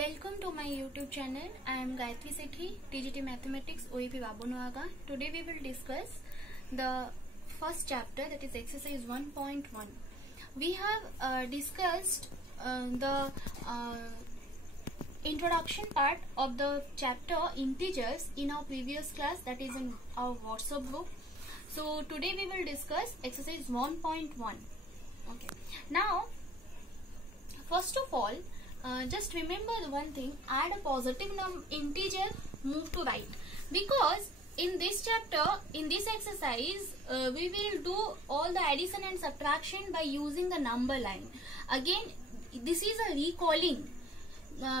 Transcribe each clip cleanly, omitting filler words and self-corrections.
Welcome to my YouTube channel. I am Gayatri Sethi, TGT Mathematics OEP Babunaga. Today we will discuss the first chapter, that is exercise 1.1. We have discussed the introduction part of the chapter integers in our previous class, that is in our WhatsApp group. So today we will discuss exercise 1.1. Okay. Now, first of all, just remember one thing: add a positive integer, move to right, because in this chapter, in this exercise, we will do all the addition and subtraction by using the number line. Again, this is a recalling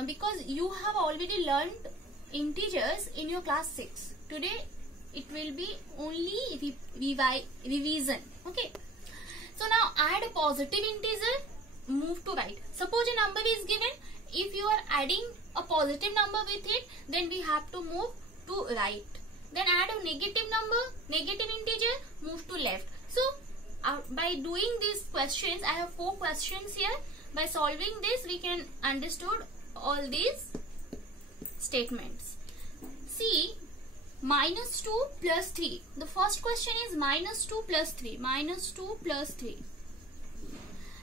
because you have already learned integers in your class 6. Today it will be only revision. Okay. So now add a positive integer, move to right. Suppose a number is given. If you are adding a positive number with it, then we have to move to right. Then add a negative number, negative integer, move to left. So by doing these questions, I have 4 questions here. By solving this, we can understood all these statements. See, minus 2 plus 3. The first question is minus 2 plus 3. Minus 2 plus 3.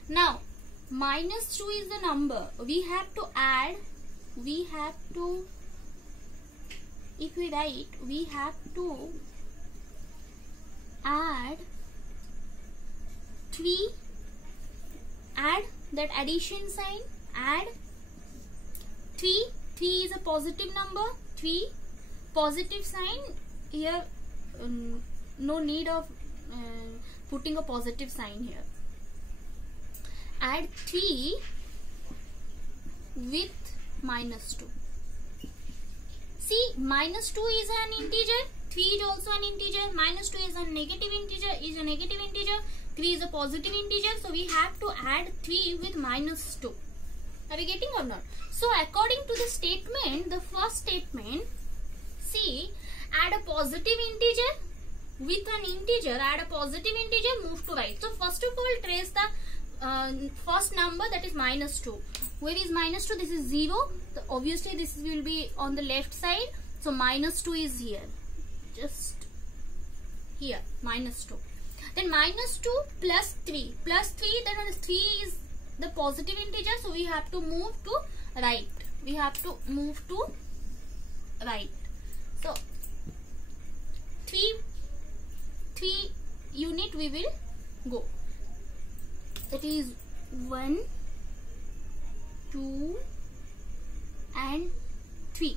Now, minus 2 is the number. We have to add, if we write, we have to add 3, add that addition sign, add 3 is a positive number, 3 positive sign here, no need of putting a positive sign here. Add 3 with minus 2. See, minus 2 is an integer, 3 is also an integer, minus 2 is a negative integer, 3 is a positive integer. So we have to add 3 with minus 2. Are we getting or not? So according to the statement, the first statement, see, add a positive integer with an integer, add a positive integer, move to right. So first of all, trace the first number, that is minus 2. Where is minus 2? This is 0. So obviously this will be on the left side. So minus 2 is here. Just here, minus 2. Then minus 2 plus 3. Plus 3, then 3 is the positive integer. So we have to move to right. We have to move to right. So 3 unit we will go. That is 1, 2 and 3.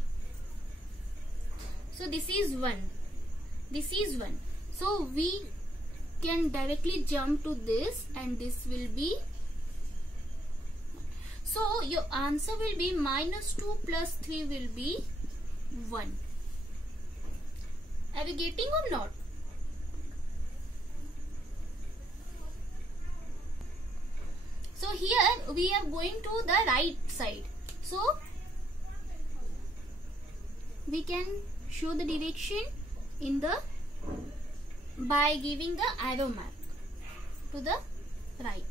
So this is 1. This is 1. So we can directly jump to this, and this will be. So your answer will be minus 2 plus 3 will be 1. Are we getting or not? So here we are going to the right side. So we can show the direction in the by giving the arrow mark to the right.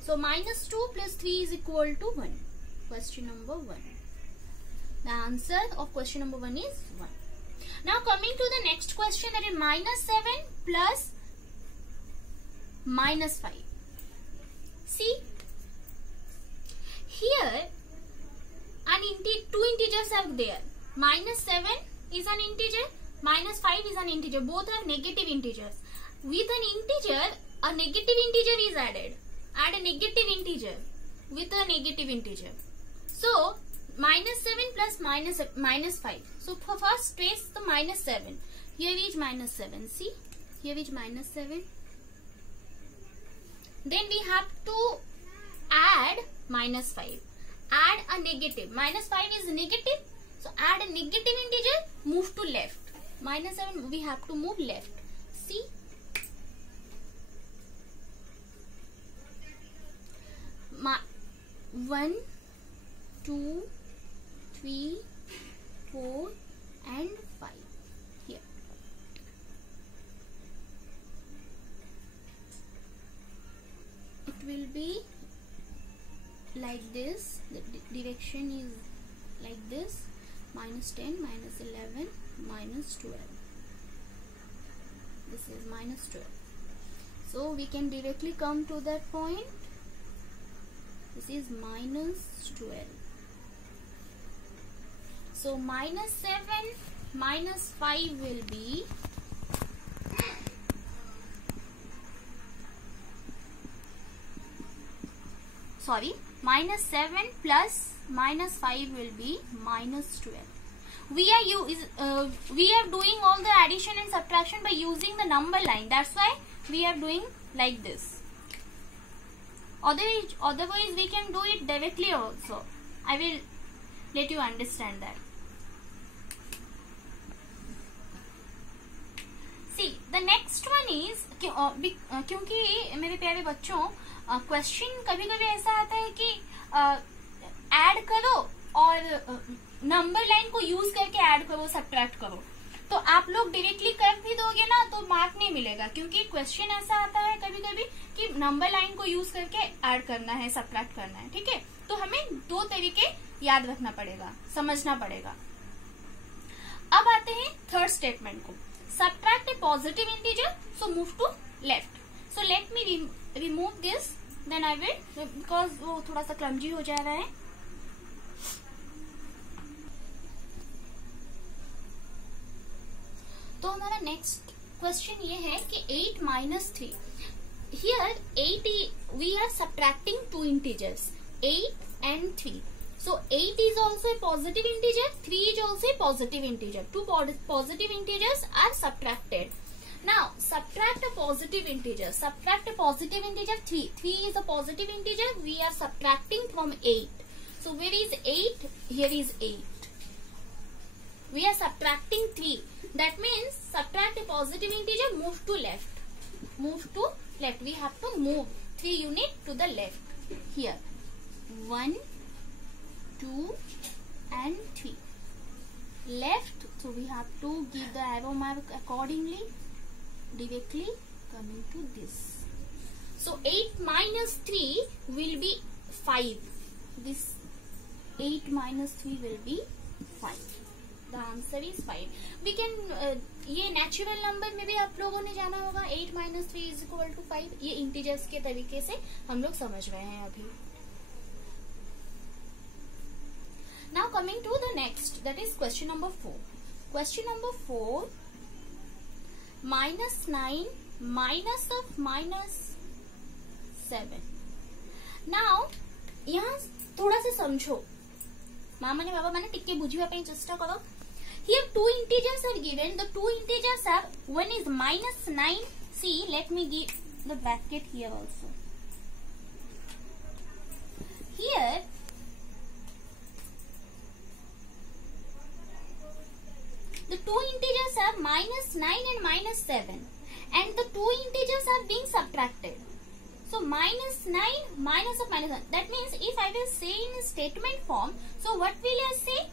So minus 2 plus 3 is equal to 1. Question number 1. The answer of question number 1 is 1. Now coming to the next question, that is minus 7 plus minus 5. See, here two integers are there. Minus 7 is an integer, minus 5 is an integer. Both are negative integers. With an integer, a negative integer is added. Add a negative integer with a negative integer. So minus 7 plus minus 5. So first trace the minus 7. Here is minus 7. See, here is minus 7. Then we have to add minus 5. Add a negative. Minus 5 is negative. So add a negative integer, move to left. Minus 7, we have to move left. See. One, 2, 3, 4 and 5. Here. It will be like this. The direction is like this: minus 10, minus 11, minus 12. This is minus 12. So we can directly come to that point. This is minus 12. So minus 7 minus 5 will be minus 7 plus minus 5 will be minus 12. We are doing all the addition and subtraction by using the number line. That's why we are doing like this. Otherwise we can do it directly also. I will let you understand that. See, the next one is क्योंकि मेरे प्यारे बच्चों question कभी कभी ऐसा आता है कि ऐड करो और नंबर लाइन को यूज करके ऐड करो, सब्ट्रैक्ट करो, तो आप लोग डायरेक्टली कर भी दोगे ना तो मार्क नहीं मिलेगा, क्योंकि क्वेश्चन ऐसा आता है कभी कभी कि नंबर लाइन को यूज करके ऐड करना है, सब्ट्रैक्ट करना है. ठीक है, तो हमें दो तरीके याद रखना पड़ेगा, समझना पड़ेगा. अब आते हैं थर्ड स्टेटमेंट को. Subtract a positive integer, so move to left. So let me remove this, then I will, because वो थोड़ा सा क्लमजी हो जा रहा है. तो हमारा नेक्स्ट क्वेश्चन ये है कि 8 minus 3. Here 8 we are subtracting two integers, 8 and 3. So 8 is also a positive integer, 3 is also a positive integer. Two positive integers are subtracted. Now subtract a positive integer. Subtract a positive integer 3. 3 is a positive integer. We are subtracting from 8. So where is 8? Here is 8. We are subtracting 3. That means subtract a positive integer, move to left. Move to left. We have to move 3 units to the left. Here 1, 2 and 3. Left. So we have to give the arrow mark accordingly. Directly coming to this. So 8 minus 3 will be 5. This 8 minus 3 will be 5. The answer is 5. We can ये natural number में भी आप लोगों ने जाना होगा. 8 minus 3 is equal to 5. ये integers के तरीके से हम लोग समझ रहे हैं अभी. Now coming to the next, that is question number 4. Question number 4. minus 9 minus of minus 7. Now यहाँ थोड़ा सा समझो. मामा ने बाबा मैंने टिक्के बुझिया पे चेष्टा करो. Here two integers are given. The two integers are, one is minus 9. See, let me give the bracket here also. Here the two integers are minus 9 and minus 7, and the two integers are being subtracted. So minus 9 minus of minus 1. That means if I will say in statement form, so what will I say?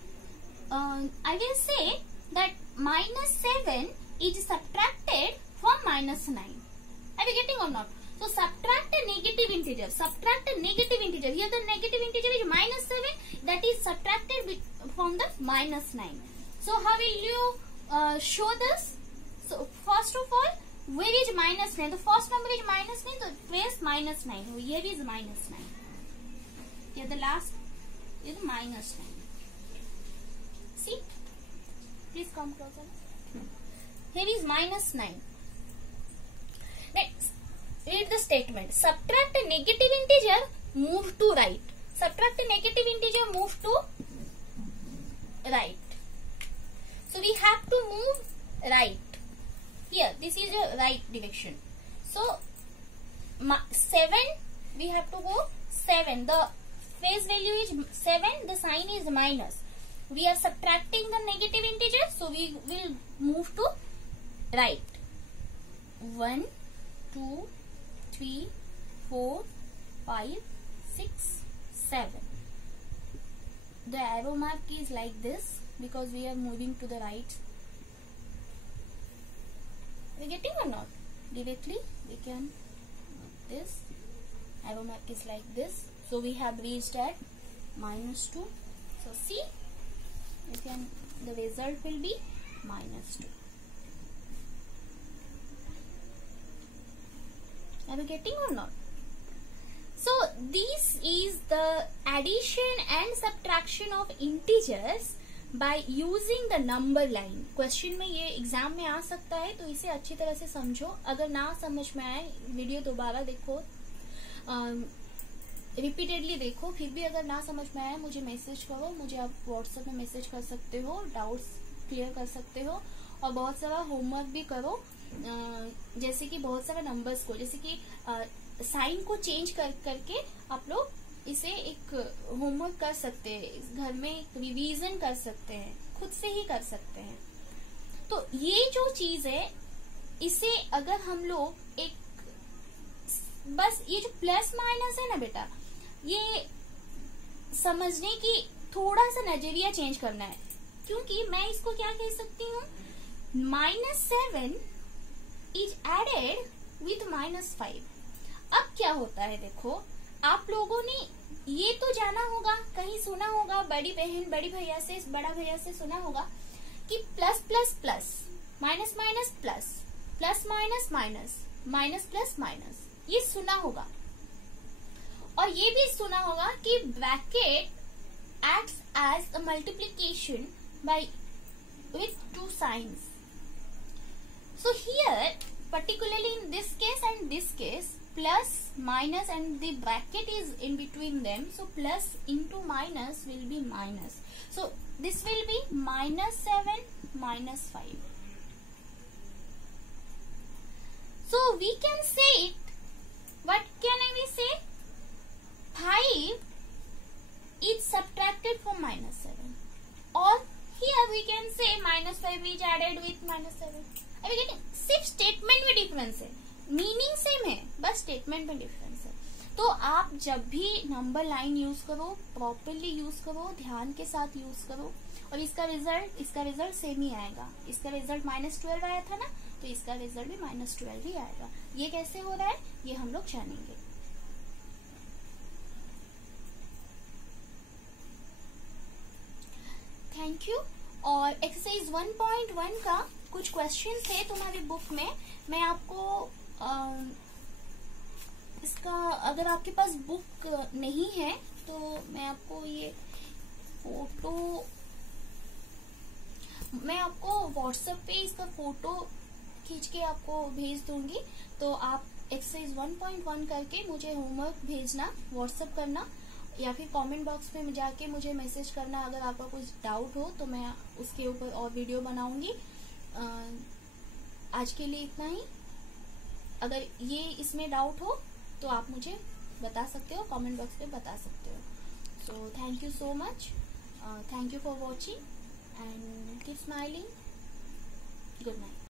I will say that minus 7 is subtracted from minus 9. Are you getting or not? So subtract a negative integer. Subtract a negative integer. Here the negative integer is minus 7. That is subtracted from the minus 9. So how will you show this? So first of all, where is minus 9? The first number is minus 9. So trace minus 9. So here is minus 9. Here the last is minus 9. See? Please come closer. Here is minus 9. Next, read the statement. Subtract a negative integer, move to right. Subtract a negative integer, move to right. So we have to move right. Here, this is a right direction. So 7, we have to go 7. The face value is 7. The sign is minus. We are subtracting the negative integer, so we will move to right. 1, 2, 3, 4, 5, 6, 7. The arrow mark is like this because we are moving to the right. Are you getting or not? Directly we can, this arrow mark is like this. So we have reached at -2. So see, the result will be -2. Are you getting or not? So this is the addition and subtraction of integers by using the number line. Question में ये exam में आ सकता है, तो इसे अच्छी तरह से समझो. अगर ना समझ में आए, वीडियो दोबारा देखो, रिपीटेडली देखो. फिर भी अगर ना समझ में आए, मुझे मैसेज करो. मुझे आप व्हाट्सएप में मैसेज कर सकते हो, डाउट्स क्लियर कर सकते हो. और बहुत सारा होमवर्क भी करो, जैसे कि बहुत सारा नंबर्स को, जैसे कि साइन को चेंज करके आप लोग इसे एक होमवर्क कर सकते हैं, घर में रिवीजन कर सकते हैं, खुद से ही कर सकते हैं. तो ये जो चीज है, इसे अगर हम लोग एक, बस ये जो प्लस माइनस है ना बेटा, ये समझने की थोड़ा सा नजरिया चेंज करना है. क्योंकि मैं इसको क्या कह सकती हूँ, -7 इज एडेड विथ -5. अब क्या होता है, देखो आप लोगों ने ये तो जाना होगा, कहीं सुना होगा, बड़ी बहन बड़ी भैया से, बड़ा भैया से सुना होगा कि plus plus plus, minus minus plus, plus minus minus, minus plus minus, ये सुना होगा. और ये भी सुना होगा कि bracket acts as a multiplication by with two signs. So here, particularly in this case and this case, plus, minus and the bracket is in between them. So plus into minus will be minus. So this will be -7 -5. So we can say it. What can we say? 5 is subtracted from -7. Or here we can say -5 is added with -7. Are we getting? सिर्फ statement में difference है, meaning same है, बस statement में difference है. तो आप जब भी नंबर लाइन यूज करो, प्रॉपरली यूज करो, ध्यान के साथ यूज करो, और इसका रिजल्ट सेम ही आएगा. इसका रिजल्ट -12 आया था ना, तो इसका रिजल्ट भी -12 ही आएगा. ये कैसे हो रहा है, ये हम लोग जानेंगे. Thank you. और एक्सरसाइज 1.1 का कुछ क्वेश्चन थे तुम्हारी बुक में. मैं आपको इसका, अगर आपके पास बुक नहीं है तो मैं आपको ये फोटो, मैं आपको व्हाट्सएप पे इसका फोटो खींच के आपको भेज दूंगी. तो आप एक्सरसाइज 1.1 करके मुझे होमवर्क भेजना, व्हाट्सएप करना, या फिर कमेंट बॉक्स में जाके मुझे मैसेज करना. अगर आपका कुछ डाउट हो तो मैं उसके ऊपर और वीडियो बनाऊंगी. आज के लिए इतना ही. अगर ये इसमें डाउट हो तो आप मुझे बता सकते हो, कमेंट बॉक्स में बता सकते हो. So thank you so much. Thank you for watching and keep smiling. Good night.